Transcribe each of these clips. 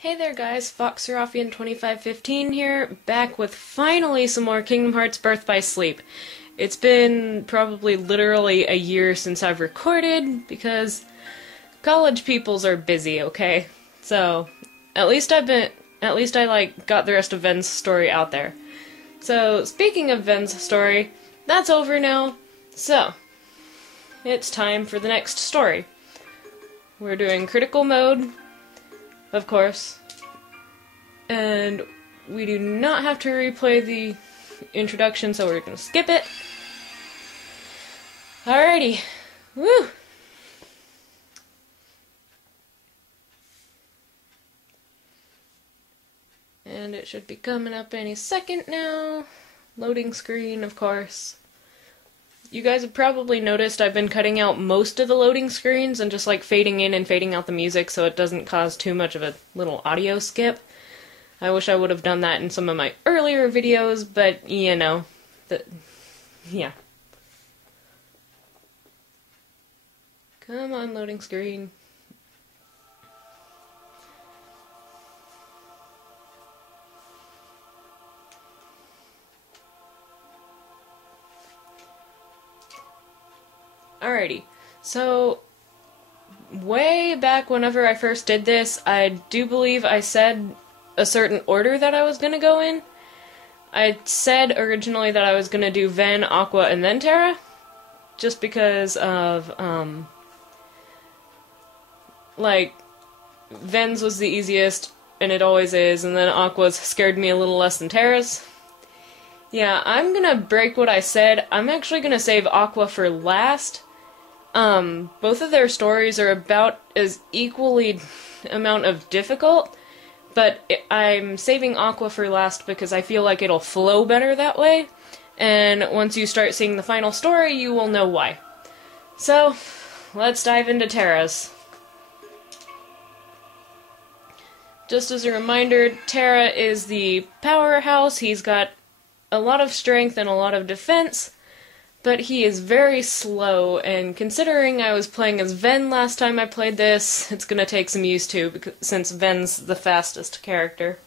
Hey there guys, Fox2515 here, back with finally some more Kingdom Hearts Birth by Sleep. It's been probably literally a year since I've recorded, because college peoples are busy, okay? So, at least I got the rest of Ven's story out there. So, speaking of Ven's story, that's over now, so, it's time for the next story. We're doing critical mode, of course, and we do not have to replay the introduction, so we're gonna skip it. Alrighty, woo! And it should be coming up any second now. Loading screen, of course. You guys have probably noticed I've been cutting out most of the loading screens and just like fading in and fading out the music so it doesn't cause too much of a little audio skip. I wish I would have done that in some of my earlier videos, but you know, yeah. Come on, loading screen. Alrighty, so way back whenever I first did this, I do believe I said a certain order that I was gonna go in. I said originally that I was gonna do Ven, Aqua, and then Terra, just because of, like, Ven's was the easiest, and it always is, and then Aqua's scared me a little less than Terra's. Yeah, I'm gonna break what I said. I'm actually gonna save Aqua for last. Both of their stories are about as equally amount of difficult, but I'm saving Aqua for last because I feel like it'll flow better that way, and once you start seeing the final story, you will know why. So, let's dive into Terra's. Just as a reminder, Terra is the powerhouse. He's got a lot of strength and a lot of defense, but he is very slow, and considering I was playing as Ven last time I played this, it's gonna take some used to, because, since Ven's the fastest character.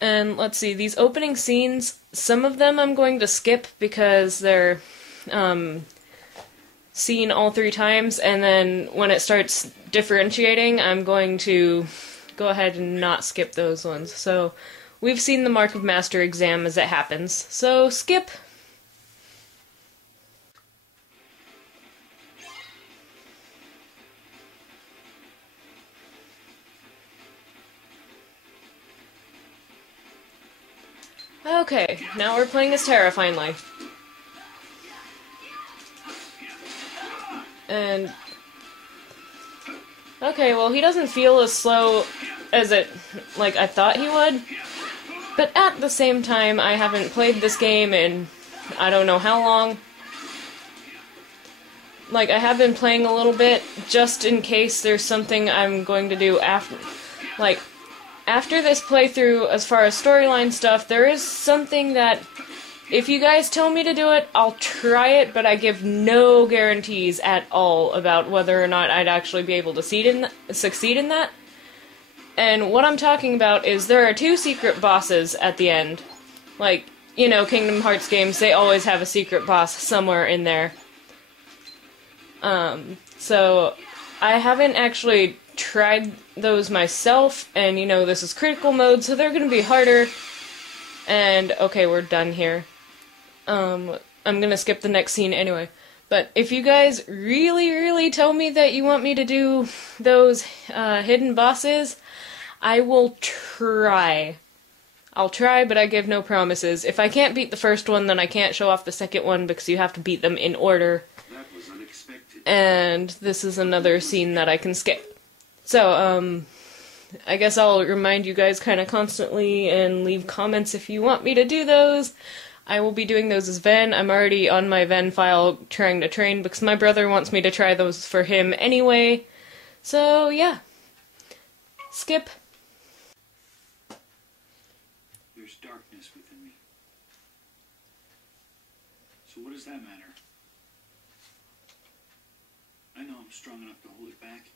And let's see, these opening scenes, some of them I'm going to skip because they're seen all 3 times, and then when it starts differentiating, I'm going to go ahead and not skip those ones. So, we've seen the Mark of Master exam as it happens, so skip. Okay, now we're playing as Terra finally. And okay, well, he doesn't feel as slow as I thought he would. But at the same time, I haven't played this game in I don't know how long. Like, I have been playing a little bit, just in case there's something I'm going to do after. Like, after this playthrough, as far as storyline stuff, there is something that, if you guys tell me to do it, I'll try it, but I give no guarantees at all about whether or not I'd actually be able to succeed in that. And what I'm talking about is there are 2 secret bosses at the end. Like, you know, Kingdom Hearts games, they always have a secret boss somewhere in there. So I haven't actually tried those myself, and you know, this is critical mode, so they're gonna be harder. And, okay, we're done here. I'm gonna skip the next scene anyway. But if you guys really tell me that you want me to do those, hidden bosses, I will try. I'll try, but I give no promises. If I can't beat the first one, then I can't show off the second one, because you have to beat them in order. That was unexpected. And this is another scene that I can skip. So, I guess I'll remind you guys kind of constantly and leave comments if you want me to do those. I will be doing those as Ven. I'm already on my Ven file trying to train, because my brother wants me to try those for him anyway. So, yeah. Skip. There's darkness within me. So what does that matter? I know I'm strong enough to hold it back.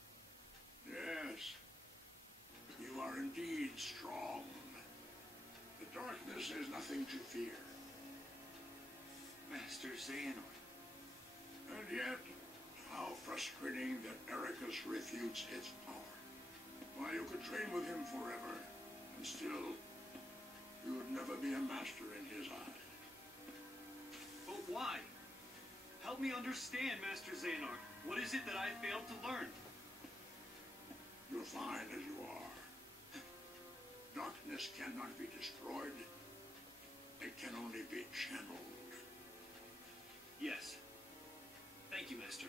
Yes, you are indeed strong. The darkness is nothing to fear. Master Xehanort. And yet, how frustrating that Ericus refutes its power. Why, you could train with him forever, and still, you would never be a master in his eyes. But why? Help me understand, Master Xehanort. What is it that I failed to learn? You're fine as you are. Darkness cannot be destroyed. It can only be channeled. Yes. Thank you, Master.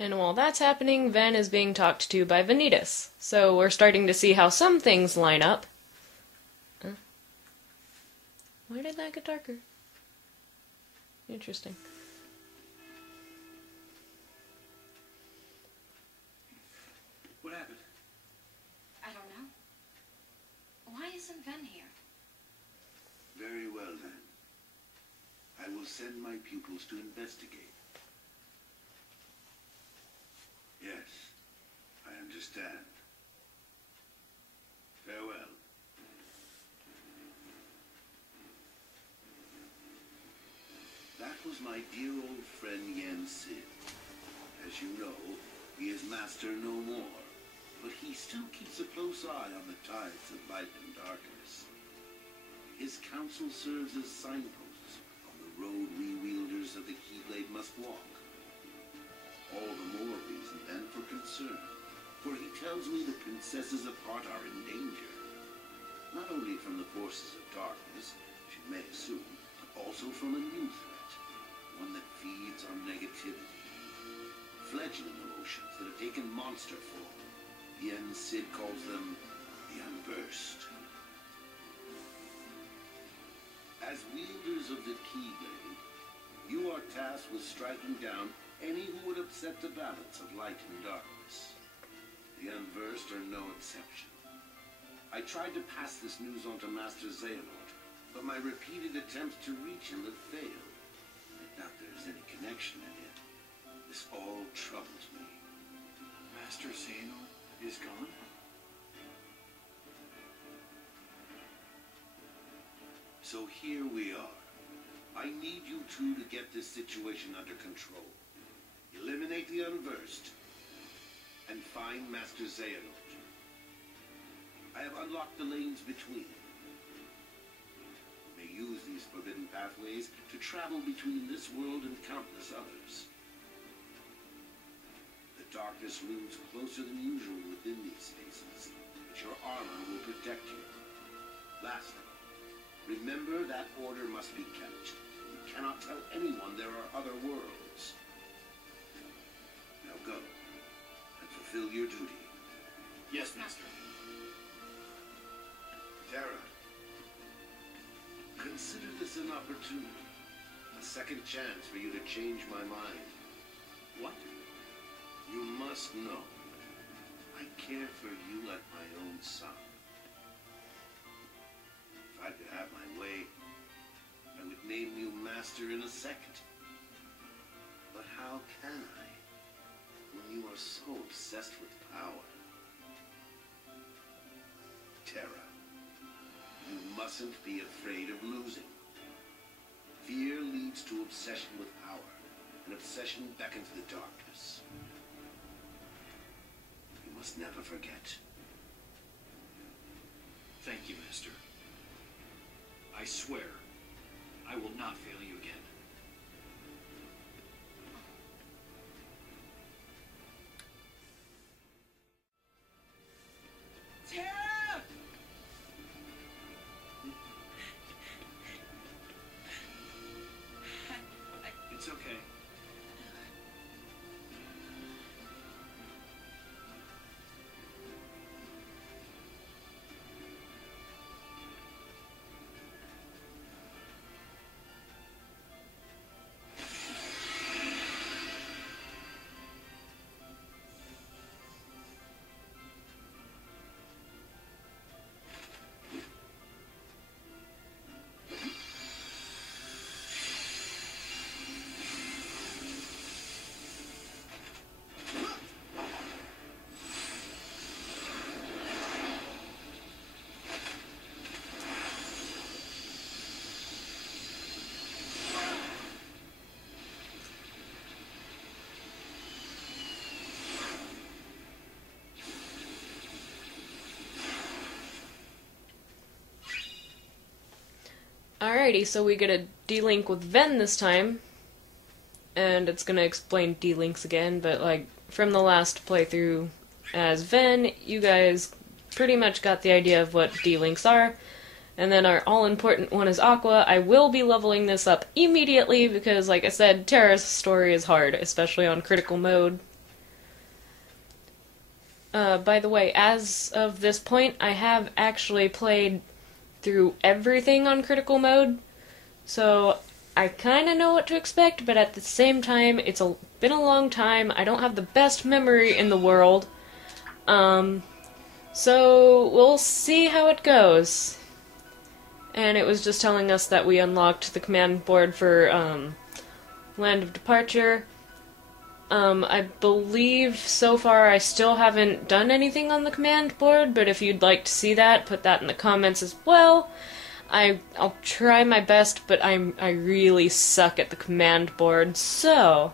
And while that's happening, Ven is being talked to by Vanitas. So we're starting to see how some things line up. Huh? Why did that get darker? Interesting. What happened? I don't know. Why isn't Ven here? Very well, then. I will send my pupils to investigate. Yes, I understand. Farewell. That was my dear old friend Yen Sid. As you know, he is master no more, but he still keeps a close eye on the tides of light and darkness. His counsel serves as signposts on the road we wielders of the Keyblade must walk. All the more reason then for concern, for he tells me the princesses of heart are in danger. Not only from the forces of darkness, as you may assume, but also from a new threat, one that feeds on negativity. Fledgling emotions that have taken monster form. Yen Sid calls them the Unversed. As wielders of the Keyblade, you are tasked with striking down any who would upset the balance of light and darkness. The Unversed are no exception. I tried to pass this news on to Master Xehanort, but my repeated attempts to reach him have failed. I doubt there is any connection in it. This all troubles me. Master Xehanort is gone? So here we are. I need you two to get this situation under control. Eliminate the Unversed, and find Master Xehanort. I have unlocked the lanes between. You may use these forbidden pathways to travel between this world and countless others. The darkness looms closer than usual within these spaces, but your armor will protect you. Lastly, remember that order must be kept. You cannot tell anyone there are other worlds. Now go, and fulfill your duty. Yes, Master. Terra, consider this an opportunity. A second chance for you to change my mind. What? You must know, I care for you like my own son. If I could have my way, I would name you Master in a second. But how can I, when you are so obsessed with power? Terra, you mustn't be afraid of losing. Fear leads to obsession with power, and obsession beckons the darkness. You must never forget. Thank you, Master. I swear, I will not fail you again. Terra! It's okay. Alrighty, so we get a D-Link with Ven this time. And it's gonna explain D-Links again, but like, from the last playthrough as Ven, you guys pretty much got the idea of what D-Links are. And then our all-important one is Aqua. I will be leveling this up immediately because, like I said, Terra's story is hard, especially on critical mode. By the way, as of this point, I have actually played through everything on critical mode, so I kind of know what to expect, but at the same time, it's been a long time. I don't have the best memory in the world, so we'll see how it goes. And it was just telling us that we unlocked the command board for Land of Departure. I believe so far I still haven't done anything on the command board, but if you'd like to see that, put that in the comments as well. I'll try my best, but I really suck at the command board, so...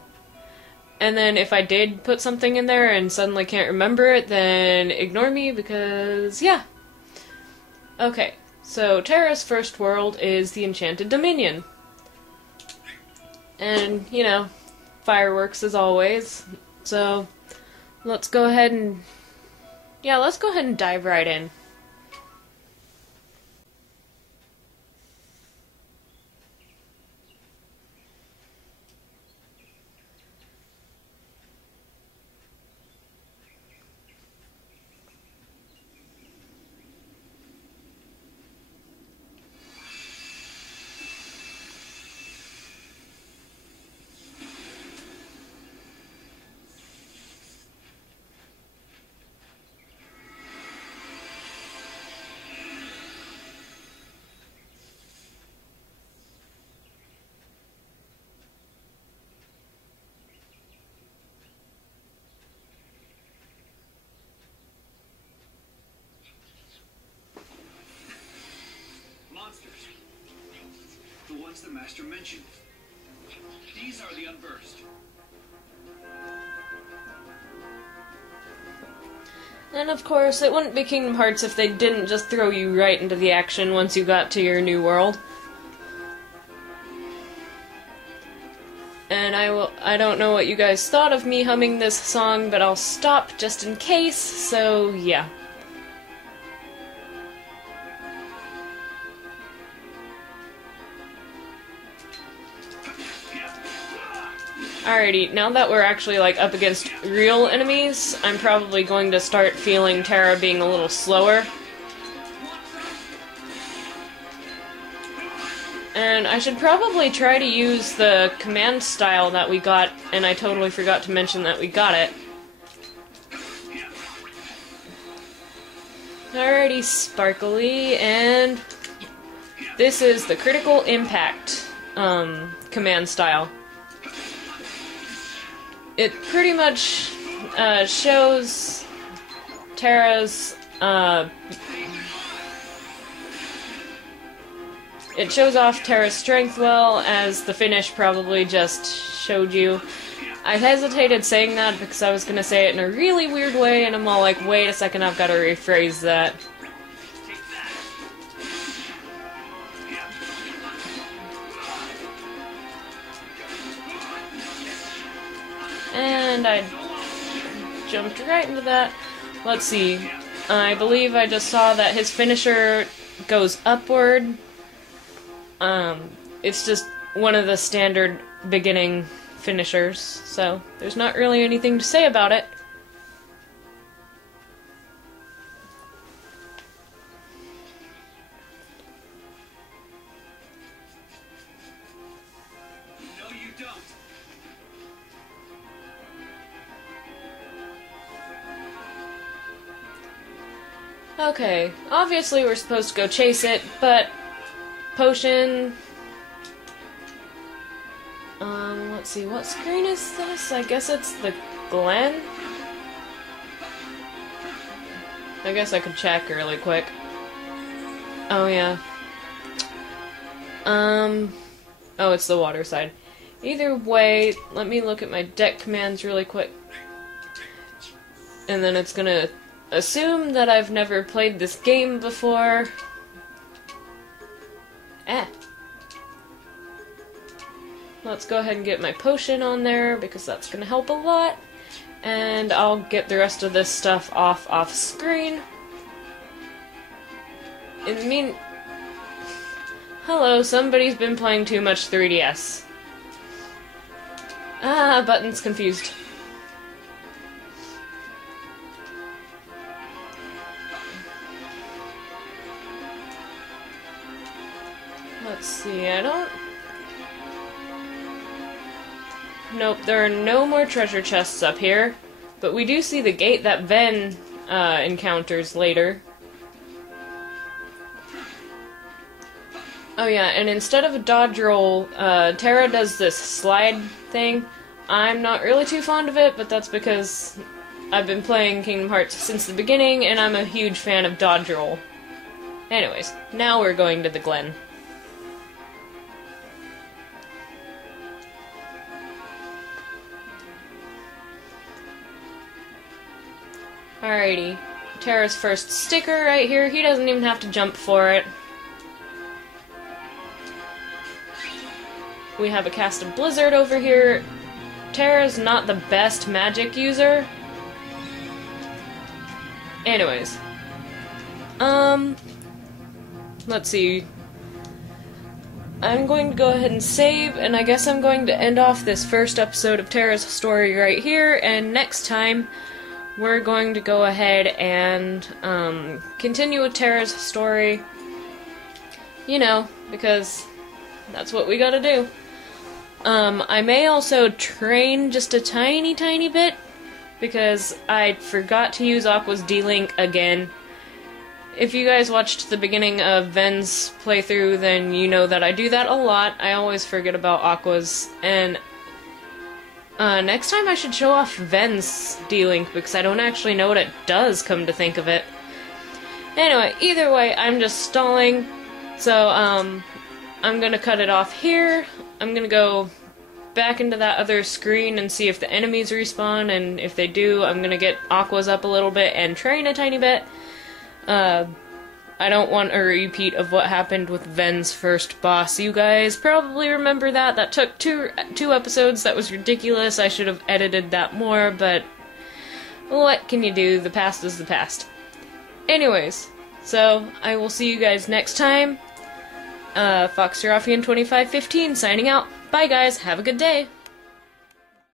And then if I did put something in there and suddenly can't remember it, then ignore me, because, yeah. Okay, so Terra's first world is the Enchanted Dominion. And, you know, fireworks as always, so let's go ahead and... Yeah, let's go ahead and dive right in. The ones the Master mentioned. These are the Unversed. And of course, it wouldn't be Kingdom Hearts if they didn't just throw you right into the action once you got to your new world. And I don't know what you guys thought of me humming this song, but I'll stop just in case, so yeah. Alrighty, now that we're actually like up against real enemies, I'm probably going to start feeling Terra being a little slower. And I should probably try to use the command style that we got, and I totally forgot to mention that we got it. Alrighty, Sparkly, and this is the Critical Impact command style. It pretty much shows Terra's, it shows off Terra's strength well, as the finish probably just showed you. I hesitated saying that because I was going to say it in a really weird way, and I'm all like, wait a second, I've got to rephrase that. And I jumped right into that. Let's see. I believe I just saw that his finisher goes upward. It's just one of the standard beginning finishers, so there's not really anything to say about it. No, you don't. Okay, obviously we're supposed to go chase it, but potion... let's see, what screen is this? I guess it's the Glen? I guess I could check really quick. Oh, yeah. Oh, it's the water side. Either way, let me look at my deck commands really quick. And then it's gonna assume that I've never played this game before. let's go ahead and get my potion on there, because that's going to help a lot. And I'll get the rest of this stuff off screen. In the mean... Hello, somebody's been playing too much 3DS. Ah, button's confused. Let's see, I don't... Nope, there are no more treasure chests up here, but we do see the gate that Ven encounters later. Oh yeah, and instead of a dodge roll, Terra does this slide thing. I'm not really too fond of it, but that's because I've been playing Kingdom Hearts since the beginning, and I'm a huge fan of dodge roll. Anyways, now we're going to the Glen. Alrighty, Terra's first sticker right here. He doesn't even have to jump for it. We have a cast of Blizzard over here. Terra's not the best magic user. Anyways. Let's see. I'm going to go ahead and save, and I guess I'm going to end off this first episode of Terra's story right here, and next time we're going to go ahead and continue with Terra's story. You know, because that's what we gotta do. I may also train just a tiny bit, because I forgot to use Aqua's D-Link again. If you guys watched the beginning of Ven's playthrough, then you know that I do that a lot. I always forget about Aqua's, and next time I should show off Ven's D-Link, because I don't actually know what it does, come to think of it. Anyway, either way, I'm just stalling, so I'm gonna cut it off here. I'm gonna go back into that other screen and see if the enemies respawn, and if they do, I'm gonna get Aqua's up a little bit and train a tiny bit. I don't want a repeat of what happened with Ven's first boss. You guys probably remember that. That took two episodes. That was ridiculous. I should have edited that more, but what can you do? The past is the past. Anyways, so I will see you guys next time. Fox Serafian 2515 signing out. Bye guys, have a good day.